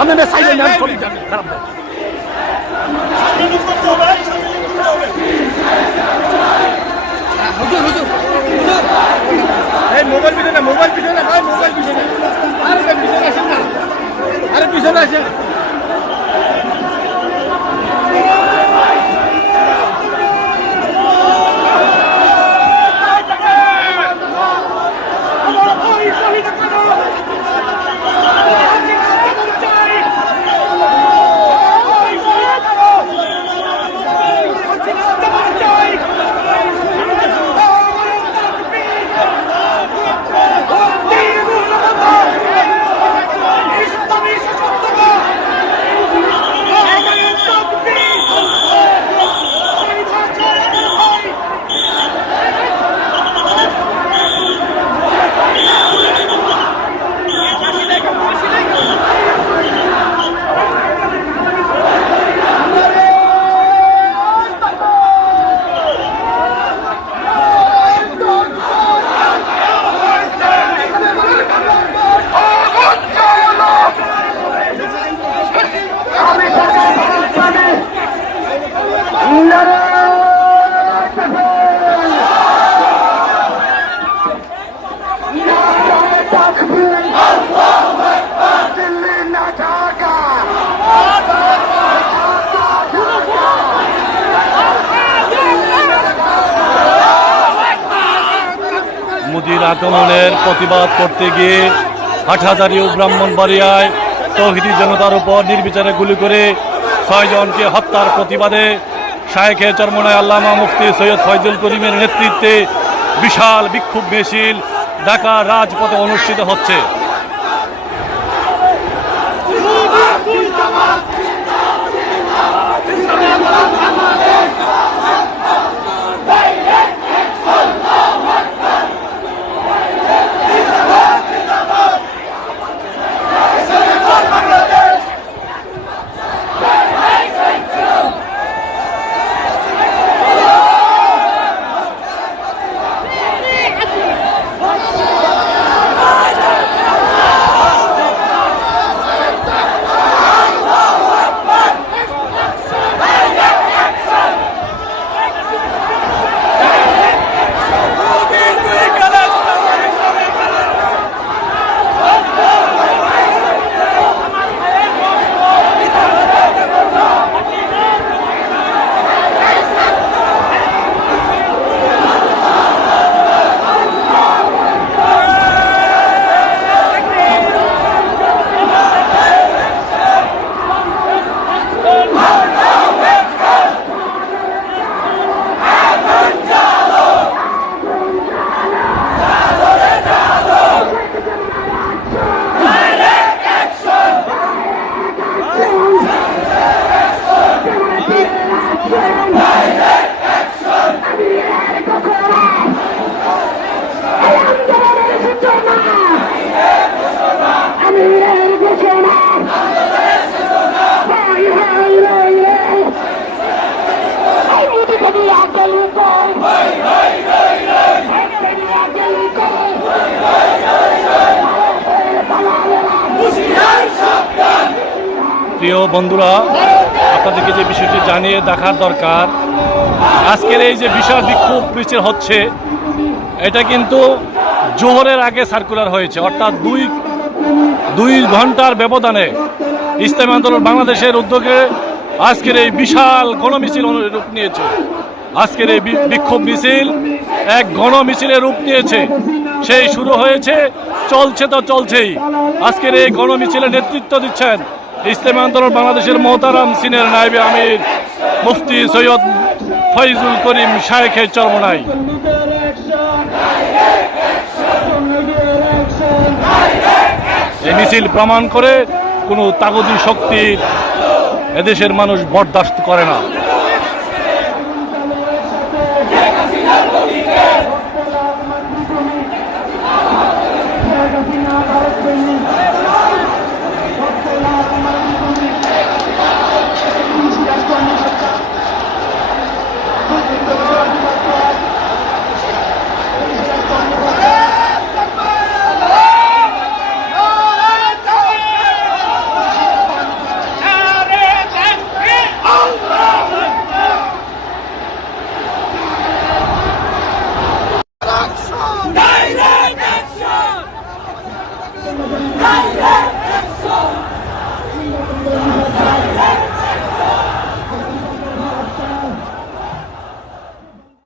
আপনাদের সাইডে নাম চলে যাবে খারাপ হুজুর হুজুর হুজুর এই মোবাইল পিছনে ভাই মোবাইল পিছনে আরে পিছনে আসেন না আরে পিছনে আসেন মোদির আগমনের প্রতিবাদ করতে গিয়ে হাটহাজারী ও ব্রাহ্মণবাড়িয়ায় তৌহিদি জনতার উপর নির্বিচারে গুলি করে 6 জনকে হত্যার প্রতিবাদে শায়েখে চরমনায় আল্লামা মুফতি সৈয়দ ফয়জুল করিমের নেতৃত্বে বিশাল বিক্ষোভ মিছিল ঢাকার রাজপথে অনুষ্ঠিত হচ্ছে। প্রিয় বন্ধুরা, আপনাদেরকে যে বিষয়টি জানিয়ে দেখার দরকার, আজকের এই যে বিশাল বিক্ষোভ মিছিল হচ্ছে, এটা কিন্তু জোহরের আগে সার্কুলার হয়েছে, অর্থাৎ দুই ঘন্টার ব্যবধানে ইসলামী আন্দোলন বাংলাদেশের উদ্যোগে আজকের এই বিশাল গণমিছিল রূপ নিয়েছে। আজকের এই বিক্ষোভ মিছিল এক গণমিছিলের রূপ নিয়েছে। সেই শুরু হয়েছে, চলছে তো চলছেই। আজকের এই গণমিছিলের নেতৃত্ব দিচ্ছেন ইসলামী আন্দোলন বাংলাদেশের মোহতারাম সিনিয়র নায়েবে আমির মুফতি সৈয়দ ফয়জুল করিম শায়েখে চরমনাই। এই মিছিল প্রমাণ করে কোনো তাগুতি শক্তি এদেশের মানুষ বরদাস্ত করে না।